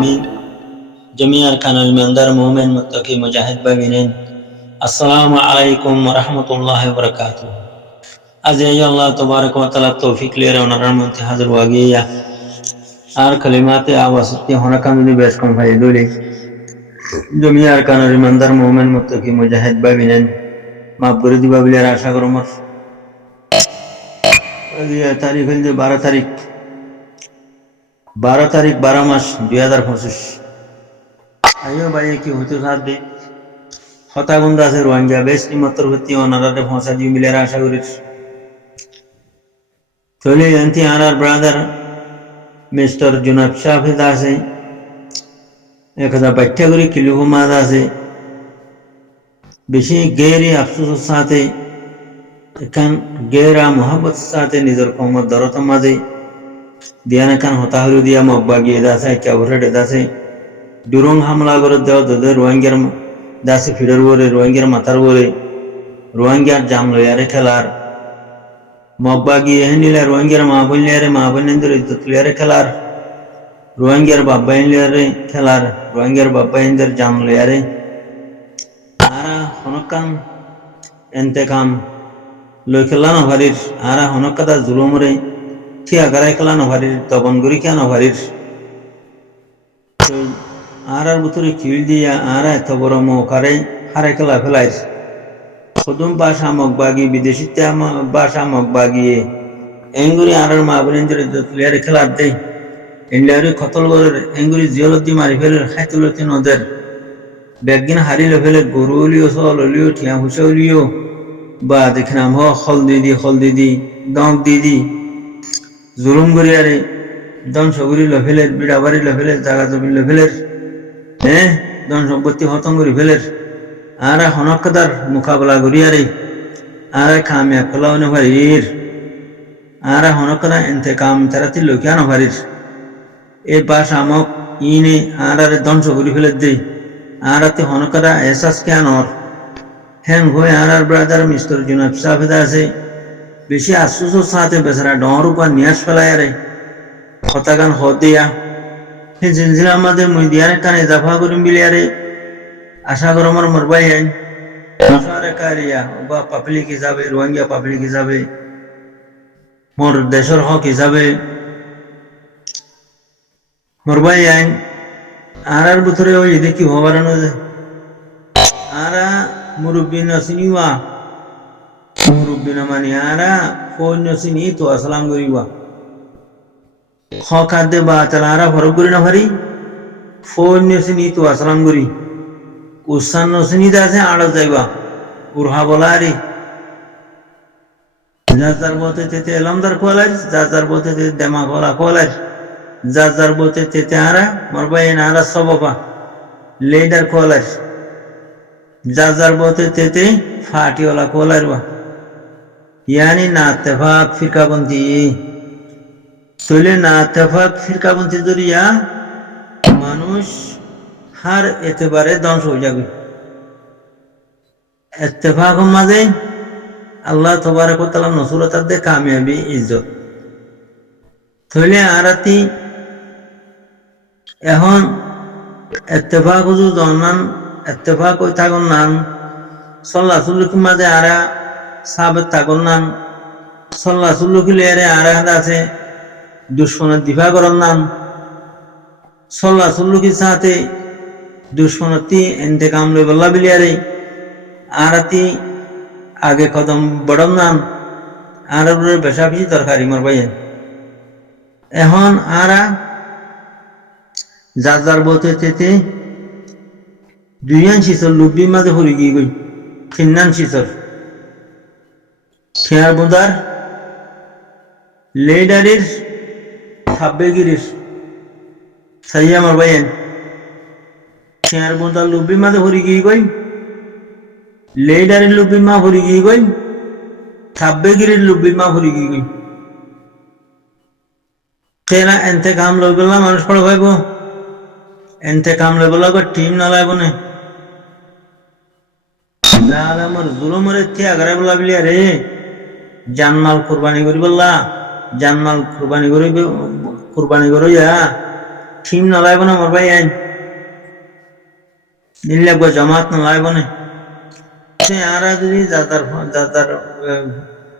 العالمين جميع أركان المنظر مؤمن متقي مجاهد بابنين السلام عليكم ورحمة الله وبركاته أزي الله تبارك وتعالى التوفيق لير ونرى منتي حضر واقعية আর কালিমাতে আওয়াজটি হনাকানুনি বেশ কম ফাইদুলি জমি আর কানুরি মানদার মুমিন মুত্তাকি মুজাহিদ বাবিনেন মাফ করে দিবা বলে আশা করো মোর তারিখ হইল 12 তারিখ 12 মাস 2025 আইও ভাই কি হতো সাথ দে হতাগুন্দা আছে রোহিঙ্গা বেশ নিমত্তর ভর্তি অনারাতে পৌঁছা দিয়ে মিলে আশা করি চলে জানতি আর ব্রাদার मिस्टर जुनाब शाफी दासे एखादा पाठ्यगुरी किलुमा दासे बेशी गैरी अफसोस साथे एखान गैरा मोहब्बत साथे निजर कौमत दरत माजे दियाना खान होताहरु दिया मब्बागी दासे क्या भरडे दासे दुरुंग हमला कर देव ददे रोहिंग्यार दासे फिडर बोरे रोहिंग्यार मातार बोरे रोहिंग्यार जाम लो यारे खेलार मब्बागी एहनिला रोहिंग्यार माबुल्यारे इज्जतुल्यारे खेलार रोहिंग्यार बाब्बाइल्यारे खेलार रोहिंग्यार बाब्बाइंदर जामल्यारे आरा हनकान एंतेकाम लयखेला नभारिर आरा हनकादा जुलुमरे थिया गाराय खेला नभारिर तबनगुरी क्या नभारिर आरार बुतुरे किल दिया आरा एत बड़ मौकारे हाराय खेला फेलाइर खुदुम भाषा मगबागी विदेशी भाषा मगबागी एंगुरी आरार माबुलिंदर इज्जतुल्यारे खेलार दे इंडियारी खतल गोरेर एंगुरी जियलती मारि फेलेर खाइतुलती नदेर बेगगिन हारिले फेलेर गरुलियो सललियो ठिया हुसलियो बा देखनाम हो खल दीदी दंक दीदी जुलुम गरियारे दन सगुरी लफेलेर बिड़ाबारी लफेलेर जागा जमी लफेलेर दन सम्पत्ति हतम करि फेलेर आरा हनकदार मुकाबला गरियारे आरा कामयाब खेलाव नभारिर आरा हनकदा इंतेकाम तेराती लकिया नभारिर ए भाषा मक इने आरारे ध्वंस करि फेले दे आराते हनकदा एहसास क्या नर हेन होय आरार ब्रादार मिस्टर जुनाब साफेदा আছে বেশি আফসোসের সাথে বেচারা ডর উপর নিয়াস ফেলায়ারে হতাগান হদিয়া হে জিনজিলা আমাদের মুইদিয়ারে কানে জাফা করিম বিলিয়ারে আশা করো আমার মরবাই আইন নসারে কারিয়া বা পাবলিক হিসাবে রোহিঙ্গা পাবলিক হিসাবে মোর দেশের হক হিসাবে মরবাই আইন আরার ভিতরে ওই দেখি হবারানো যে আরা মুরব্বী নসিনিওয়া মুরব্বী না মানে আরা ফোন নসিনি তো আসসালাম করিবা খ খাদ্যে বা চালারা ফরক করি না ভারি ফোন নসিনি তো আসসালাম করি উসান নসিনি দাসে আড় যাইবা উরহা বলারি যার বলতে তেতে এলামদার কোলার যার বলতে তেতে দেমা কোলা কোলার যার বলতে তেতে আরা মরবাই আরা সববা লেডার কোলার যার বলতে তেতে ফাটিওয়ালা কোলার বা यानी ना इत्तेफाक फिरकाबंदी तोले ना इत्तेफाक फिरकाबंदी जरिया मानुष हर एतबारे ध्वंस हो जाबे इत्तेफाक माঝে আল্লাহ তবারক ওয়া তাআলা নসরত দে কামিয়াবি ইজ্জত তইলে আরাতি এখন ইত্তেফাক যু জনান ইত্তেফাক কই থাকুন নান সাল্লাল্লাহু মাঝে আরা সাবেত থাকুন নান সাল্লাল্লাহু লেরে আরা আছে দুশমনের দিফা করন নান সাল্লাল্লাহু সাথে দুশমনতি ইন্তেকাম লই বল্লা বিলিয়ারে আরাতি आगे कदम बढ़म नाम आरा बेसा बेसि दरकारी मोर भाई এখন आरा जार बोते तेते दुयान शिसर लुब्बी माঝে হরি গই গই তিননান শিসর খেয়ার বুদার লেডারির থাব্বেগিরির সাইয়া মোর ভাই খেয়ার বুদার লুব্বি মাঝে হরি গই লেডারের লুব্বি মা ভরি গই গই থাব্বেগিরির লুব্বি মা ভরি গই তেনা ইন্তেকাম লই বললা মানুষ পড় ভাইব ইন্তেকাম লই বললা গো টিম না লাইব না জালামর জুলুমরে তিয়া গরে বলা বিলিয়া রে জানমাল কুরবানি করি বললা জানমাল কুরবানি করিয়া টিম নলাইব না মোর ভাই আইন নিলে জমাত নলাইব না আর যদি যাতার যাতার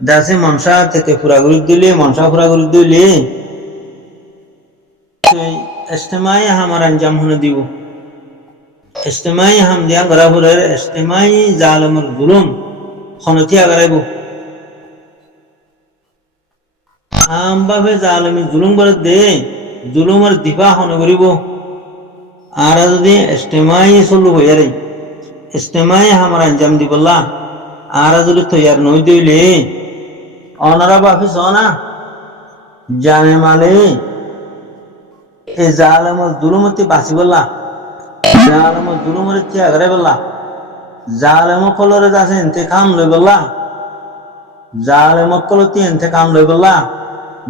দাসে মনসা থেকে পুরা গুরু দিলে মনসা পুরা গুরু দিলে ইস্তেমাই আমার আঞ্জাম হনে দিব ইস্তেমাই হাম দিয়া গরাপুরের ইস্তেমাই জালমর জুলুম খনতিয়া গরাইব আম বাবে জালমি জুলুম করে দে জুলুমের দিবা হন করিব আর যদি ইস্তেমাই চলু হইয়া রে ইস্তেমাই আমার আঞ্জাম দিবল্লা আর যদি তৈয়ার নই দিলে অনারা বাফিস না জানে মালে এই জালমর জুলুমতি বাঁচি বললা জালমর জুলুমের তিয়া করে বললা জালেম কলরে যাচ্ছে এনতে কাম লই বললা জালেম কলতি এনতে কাম লই বললা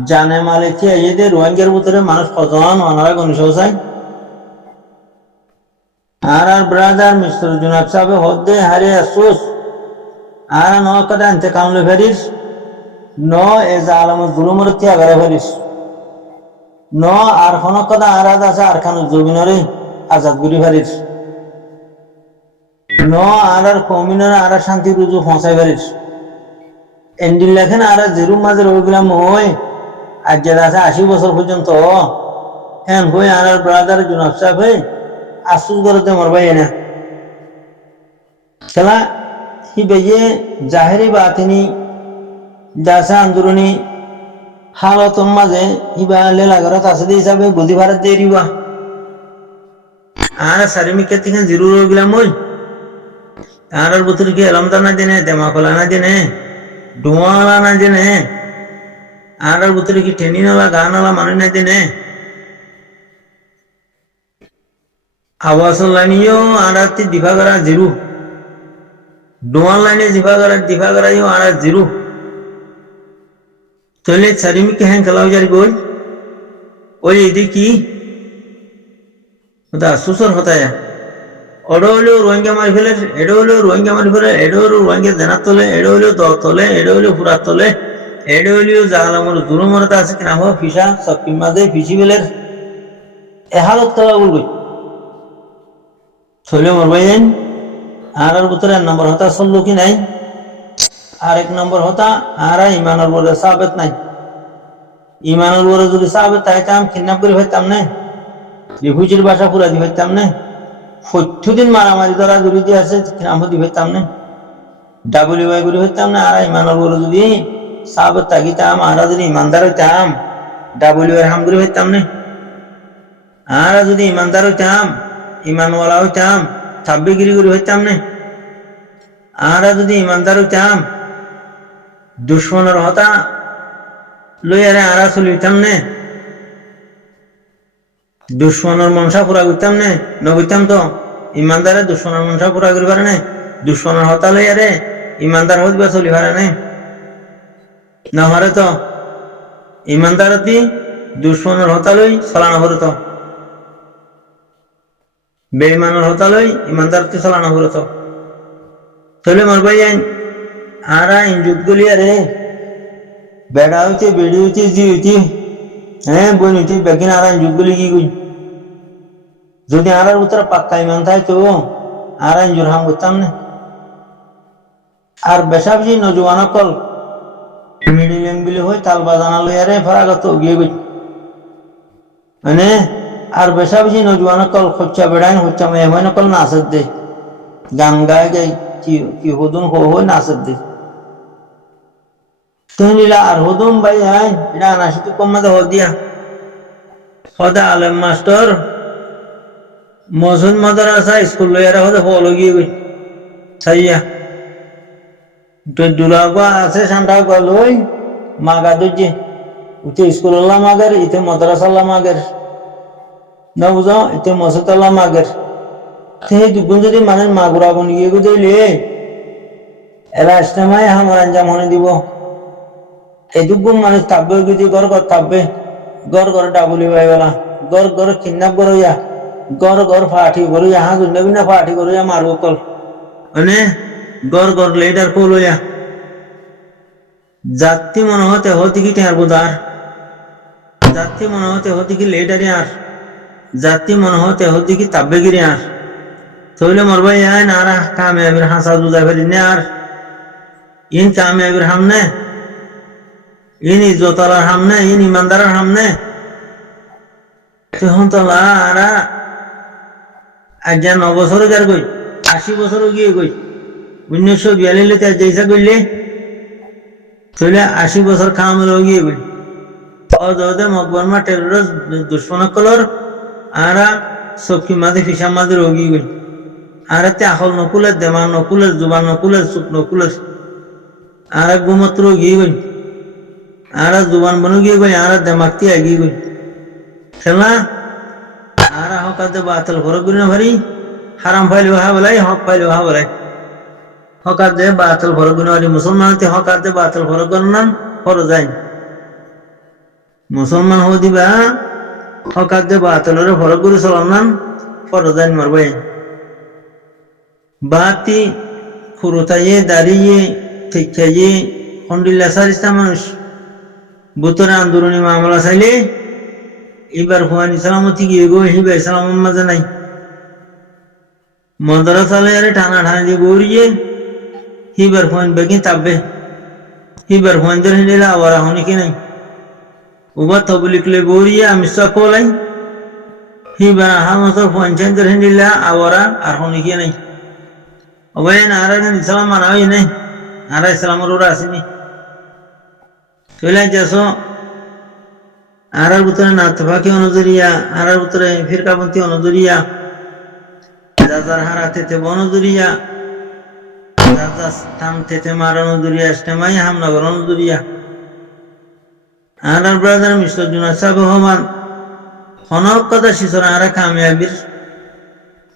জানে মালে তিয়া এদের রোহিঙ্গার ভিতরে মানুষ কজন অনারা গণিস চাই আর ব্রাদার মিস্টার জুনাব সাহেব হদ্দে হারে আসুস আর ন কদা এনতে কাম লই ফেরিস ন এ জালমর জুলুমের তিয়া করে ফেরিস ন আর কোন কথা আরাজ আছে আর খান জমিনরে আজাদ করি পারিস ন আর কমিনের আর শান্তি রুজু পৌঁছাই পারিস এন্ডিল লেখেন আর যেরুম মাঝে রইলাম ওই আজ যে আছে 80 বছর পর্যন্ত হ্যাঁ হই আর ব্রাদার জুনাব সাহেব আসুস করতে মর ভাই না খেলা হি বেয়ে জাহেরি বাতিনি দাসা আন্দোলনী হালতর মাঝে ইবা লেলা ঘরত আছে হিসাবে বুঝি ভারত দিয়ে দিবা আর সারিমিকে থেকে জিরু গেলাম ওই আর বুতুর কি এলমতা না দিনে দেমাকলা না দিনে ডুমালা না দিনে আর বুতুর কি টেনি নালা গা নালা মানুষ না দিনে আওয়াজ লাইনিও আর দিফা করা জিরু ডুমাল লাইনে দিফা করা আর জিরু তাহলে সারিমিকে হ্যাঁ খেলাও যারি বই ওই এদি কি সুসর হতায় ওটা হলো রোহিঙ্গা মারি ফেলে এটা হলো রোহিঙ্গা মারি ফেলে এটা হলো রোহিঙ্গা জেনার তোলে এটা হলো দল তোলে এটা হলো ফুরাত তোলে এটা হলো জালামর জুলুমরতা আছে কিনা হো ফিসা সব মাঝে ফিসি বেলের এহালত তোলা বলবই ছইলে মরবাই যাইন আর ভিতরে এক নম্বর হতা চললো কি নাই আর এক নম্বর হতা আর ইমানের বলে সাবেত নাই ইমানের বলে যদি সাবেত তাইতাম কিডন্যাপ করে ফেলতাম না রিফিউজির বাসা পুরা দি ফেলতাম না 70 দিন মারামারি ধরা জড়ি দিয়ে আছে কিডন্যাপ দি ফেলতাম না ডাবলিউআই করে ফেলতাম না আর ইমানের বলে যদি সাবেত তাকিতাম আর যদি ইমানদার হইতাম ডাবলিউআই হাম করে ফেলতাম না আর যদি ইমানদার হইতাম ইমানওয়ালা হইতাম ছাব্বিগিরি করে হইতাম না আর যদি ইমানদার হইতাম দুশ্মনের হতা লইয়ারে আর চলিতাম নে দুশ্মনের মনসা পুরা করতাম নে নগইতাম তো ইমানদারে দুশ্মনের মনসা পুরা করি পারে না দুশ্মনের হতা লইয়ারে ইমানদার হইবা চলি পারে না হরে তো ইমানদারতি দুশ্মনের হতা লই চলানো হরে তো বেঈমানের হতা লই ইমানদারতি চলানো হরে তো তাহলে মারবাই আইন আর ইঞ্জুত গলিয়ারে বেড়া হইতে বেড়ি হইতে জি হইতে হ্যাঁ বই হইতে বেকিন আর ইঞ্জুত গলি কি কই যদি আর উত্তর পাক্কা ইমান থাকে তো আর ইঞ্জুর হাম করতাম না আর বেশাবজি নজওয়ান কল মিডিল এমবিলি হই তাল বাজানা লইয়ারে ফরাগত গিয়ে গই মানে আর বেশাবজি নজওয়ান কল খচ্চা বেড়াইন হচ্চা মেহমান কল নাচত দে গান গায় গাই কি হদুন হো নাচত দে তুহিলা আর হদুম ভাই আই এটা আনাশিত কম্মাতে হদিয়া হদা আলেম মাস্টার মসুদ মাদ্রাসা স্কুল লইয়ারে হদে ফলো গিয়ে গই সাইয়া দুলাগা আছে সান্টা গলই মাগা দুজি উতে স্কুল আল্লাহ মাগের ইতে মাদ্রাসা আল্লাহ মাগের না বুঝো ইতে মসজিদ আল্লাহ মাগের সেই দুগুণ যদি মানে মাগুরা বন গিয়ে গো দিলে এরা ইস্তেমায় আমার আঞ্জাম হনে দিব এই দুগুণ মানুষ থাকবে যদি ঘর ঘর থাকবে ঘর ঘর ডাবলি বাইবেলা ঘর ঘর কিডন্যাপ করইয়া ঘর ঘর ফাটি করইয়া হা দুনবি না ফাটি করইয়া মারব কল মানে ঘর ঘর লেটার কলইয়া জাতি মনে হতে হতে কি টের বুদার জাতি মনে হতে হতে কি লেটারে আর জাতি মনে হতে হতে কি তাব্বে গিরি আর তইলে মোর ভাই আইন আর কামিয়াবির হাসা দুজা ফেরি নে আর in কামিয়াবির Haman in ইজ্জতালার Haman in ইমানদারের হামনে তখন তো আর আজ 9 বছরও যার গই 80 বছরও গিয়ে গই 1942 জৈসা করলে তইলে 80 বছর কামল গিয়ে গই অদে মকবরমা টেরোরিস্ট দুশ্মনকলর আরা সবকি মাঝে ফিসা মাঝে রোগী গই আর তে আখল নকুলের দেমা নকুলের জুবান নকুলের চুপ নকুলের আর গুমত্র গিয়ে গই আর জুবান বনু গিয়ে গই আর দেমাকতি আগিয়ে গই খেলা আর হকাতে বাতল ভর গুরি না ভারি হারাম ফাইল হা বলাই হক ফাইল হা বলাই হকাতে বাতল ভর গুরি না মুসলমানতে হকাতে বাতল ভর গন্নান ফর যায় মুসলমান হো দিবা হকাতে বাতলরে ভর গুরি চলনান ফর যায় মারবাই বাতি খুরুতাইয়ে দাঁড়িয়ে ঠিকাইয়ে খন্ডিল্লা সারিস্তা মানুষ বুতরে আন্দোলনী মামলা চাইলে এবার হুয়ানি সালামতি গিয়ে গো হিবা ইসলাম মাঝে নাই মদরা চালে আরে টানা ঠানা দিয়ে গৌরিয়ে হিবার হুয়ান বেগি তাববে হিবার হুয়ান দের হিলা আওয়ারা হনি কি নাই উবা তবলিকলে গৌরিয়ে আমি সকলাই হিবার হামসর হুয়ান চেন্দ্র হিলা আওয়ারা আর হনি কি নাই অবৈন আর ইসলাম মানাই নাই আর ইসলামের ওরা আসেনি চলে যাসো আর ভিতরে নাতফাকি অনুজরিয়া আর ভিতরে ফিরকাপন্থী অনুজরিয়া যার হারা তেতে বনজরিয়া যার স্থান তেতে মার অনুজরিয়া ইস্তেমাই হামনগর অনুজরিয়া আর ব্রাদার মিস্টার জুনাসাব রহমান হনক কথা শিশর আর কামিয়াবির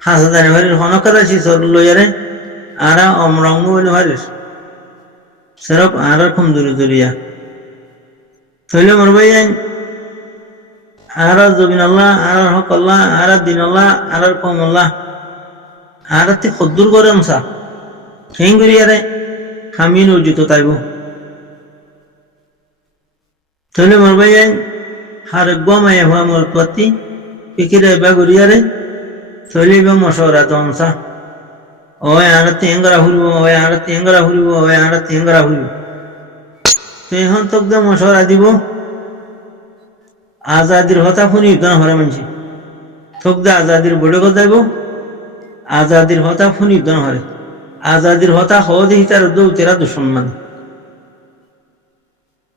হাসাদানি ভারির হনক কথা শিশর লইয়ারে আর অমরঙ্গ ভারির সেরক আর কমজোরি জরিয়া তৈলে মরবাই আর জবিন আল্লাহ আর হক আল্লাহ আর দিন আল্লাহ আর কম আল্লাহ আর তে খদ্দুর করে আমসা খেং করিয়ারে খামিন অর্জিত তাইব তৈলে মরবাই হার গমাইয়া হওয়া মোর প্রতি পিকিরে বা করিয়ারে তৈলে বা মশরা তো আমসা ওই আর তেঙ্গরা হুরিব ওই আর তেঙ্গরা হুরিব ওই আর তেঙ্গরা হুরিব তো এখন তোকে মশরা দিব আজাদির হতা শুনি ইদান হরে মানছি থোক দে আজাদির বড়ে যাইব আজাদির হতা শুনি ইদান হরে আজাদির হতা হও দেখি তার দৌতেরা দুঃসম্মান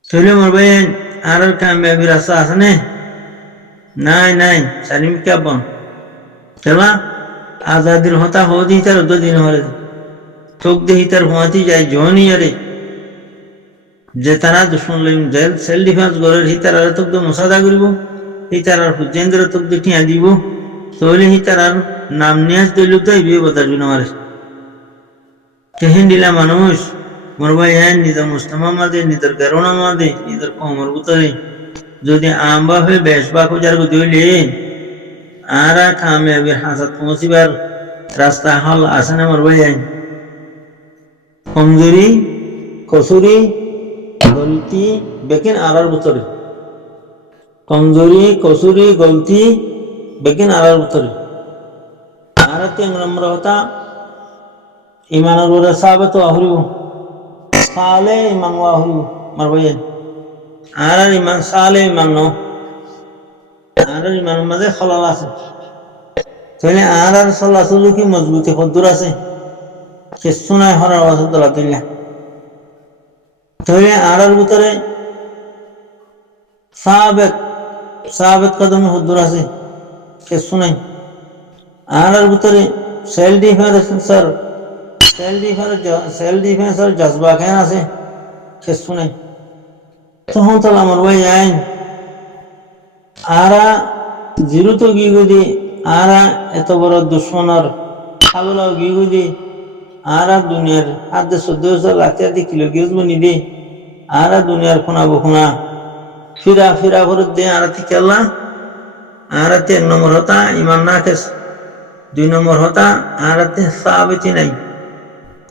তৈলে মরবাই আর কামিয়াবির রাস্তা আছে নে নাই নাই সালিম কেবন কেলা আজাদির হতা হও দেখি তার দিন হরে থোক দেখি তার হুঁয়াতি যায় জনি আরে যে তারা দুশ্মন লইম জেল সেল ডিফেন্স গড়ের হিতার আর তোক মশাদা করিব হিতার আর হুজেন্দ্র তোক ঠিয়া দিব তৈলে হিতার আর নাম নিয়াজ দইল তো এই বিয়ে বতার জন্য মারে তেহেন দিলা মানুষ মরবাই হ্যাঁ নিজের মুস্তমা মাদে নিজের কারণা মাদে নিজের কমর বুতরে যদি আম্বা হয়ে বেশবা খুঁজার দইলে আর কামিয়াবির হাসাত পৌঁছিবার রাস্তা হল আসে না মরবাই হ্যাঁ কমজোরি কসুরি गलती बेकिन आरार बुतरे कमजोरी कसूरी गलती बेकिन आरार बुतरे आरती अंग नंबर होता ईमान और साबित आहुरियो साले ईमान आहुरियो मरवाये आरार ईमान साले ईमान नो आरार ईमान मजे खलाल आसे तोले आरार सल्लासुलु की मजबूती खद्दुर आसे किस्सुना हरा वासुदला दिल्ला तोले आरार बुतरे साबित कदम हुद्दुरा से के सुने आरार बुतरे सेल डिफेंस सर जज्बा कहना से के सुने तो हम तला मरवाई आए आरा जीरो तो गिगुदी आरा एतो बड़ दुश्मन और खाबला गिगुदी आरा दुनियार आधे 14 लाख किलो गिज बनी दे आरा दुनियार खुना बखुना फिरा फिरा भरत दे आरती केला आरती 1 नंबर होता ईमान नाकिस 2 नंबर होता आरती साबित नहीं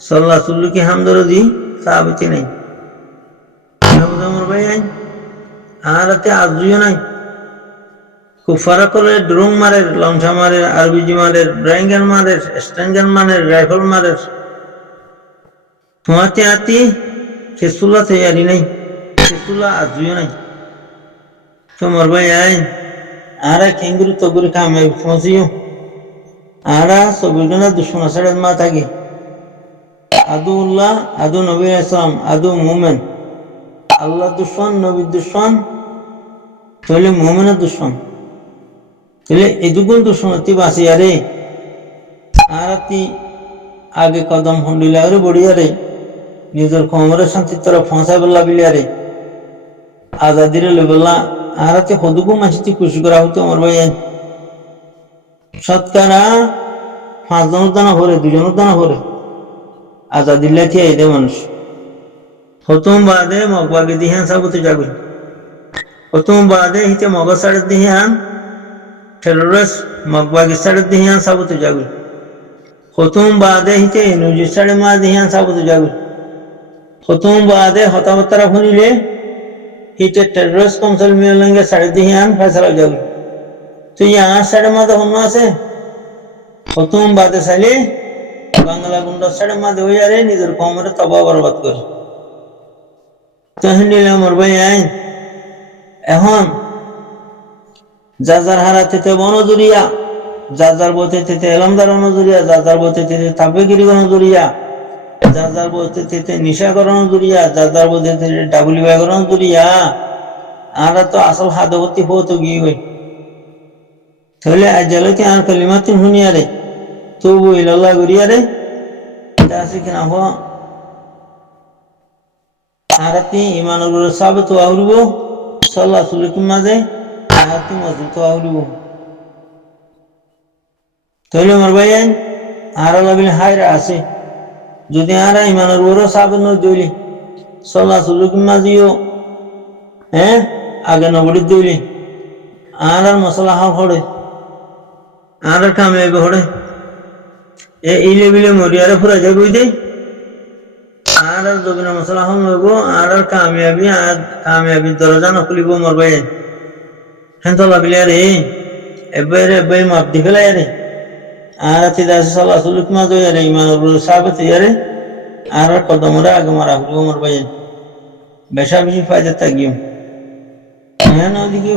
सल्ला सुल्लु की हमदर्दी साबित नहीं नमर भाई आरती आजुयो नहीं কুফারা করে ড্রোন মারের, লঞ্চা মারের, আরবিজি মারের, ব্রাইঙ্গার মারের, স্ট্যান্ডার মারের, রাইফেল মারের। তোমাতে আতি খেসুল্লা তৈয়ারি নাই, খেসুল্লা আজুও নাই। তোমার ভাই আইন আরা কেঙ্গুরি তগুরি কামে পৌঁছিও। আরা সবিগনা দুশ্মন সাড়ে মা থাকি। আদু উল্লাহ, আদু নবী ইসলাম, আদু মুমেন। আল্লাহ দুশ্মন, নবীর দুশ্মন, তাহলে মুমেনের দুশ্মন। তাহলে এদুগুন দুশ্মনতি বাঁচি আরে আরাতি আগে কদম হন্ডিলা আরে বড়িয়ারে নিজের কোমরের শান্তির তরফ ফসাই বললা বিলিয়ারে আজাদিরে লইবল্লা আরাতে হদুকু মাসিতে খুশি করা হইতো আমার ভাই শতকরা 5 জনের দানা ভরে 2 জনের দানা ভরে আজাদিল্লা থিয়া এদে মানুষ হতুম বাদে মগবাগে দিহান সাবতে যাগুল হতুম বাদে হিতে মগজ সাড়ে দিহান টেররিস্ট মগবাগে সাড়ে দিহান সাবতে যাগুল হতুম বাদে হিতে নুজি সাড়ে মা দিহান সাবতে যাগুল হতুম বাদে হতাবতারা ফুনিলে হিতে টেররিস্ট কমসল মিলঙ্গে সাড়ে দিহান ফয়সালা যাগুল তো यहाँ साढ़े माता होना से हतुम बाते साले बांग्ला गुंडा साढ़े माते हो जा रहे निधर कौमरे तबाह बर्बाद कर तो हिंदीले मोर भाई आइन এখন যাজার হারাতে তে বনজুরিয়া যাজার বতে তে এলমদার বনজুরিয়া যাজার বতে তে তাবেগিরি বনজুরিয়া যাজার বতে তে নিশাকরণ বনজুরিয়া যাজার বতে তে ডাবলি ব্যাকরণ বনজুরিয়া আরা তো আসল হাদবতি হতো গিয়ে তাহলে আজলকে আর কালিমাতিন হুনিয়ারে তুবু ইলাল্লাহ গুরিয়ারে দাসি কিনা হো আরাতি ইমানুর সাবত আউরবো সাল্লাহ সুলুকুম মাঝে আরাতি মজবুত আউরবো তাহলে আমার ভাই আর লাবিল হায়রা আছে যদি আর ইমানুর বড় সাবত ন দইলি সাল্লাহ সুলুকুম মাঝিও হ্যাঁ আগে নবড়ি দইলি আর মশলা হাল হড়ে আর কামিয়াবি হড়ে এ ইলে বিলে মরিয়ারে ফুরা যায় বই দে আর জবিনা মশলা হল নইব আর কামিয়াবি দরজা নখুলিব মোর ভাই হেন তো লাবিলে রে এবারে মাপ দি ফেলাই রে আর তিদাস সাল্লাহ সুলুক মা দই রে ইমানুর সাহাবত রে আর কদমরে আগে মারা হইব মোর ভাই বেশা বেশি ফায়দা তাগিও হ্যাঁ না দিকে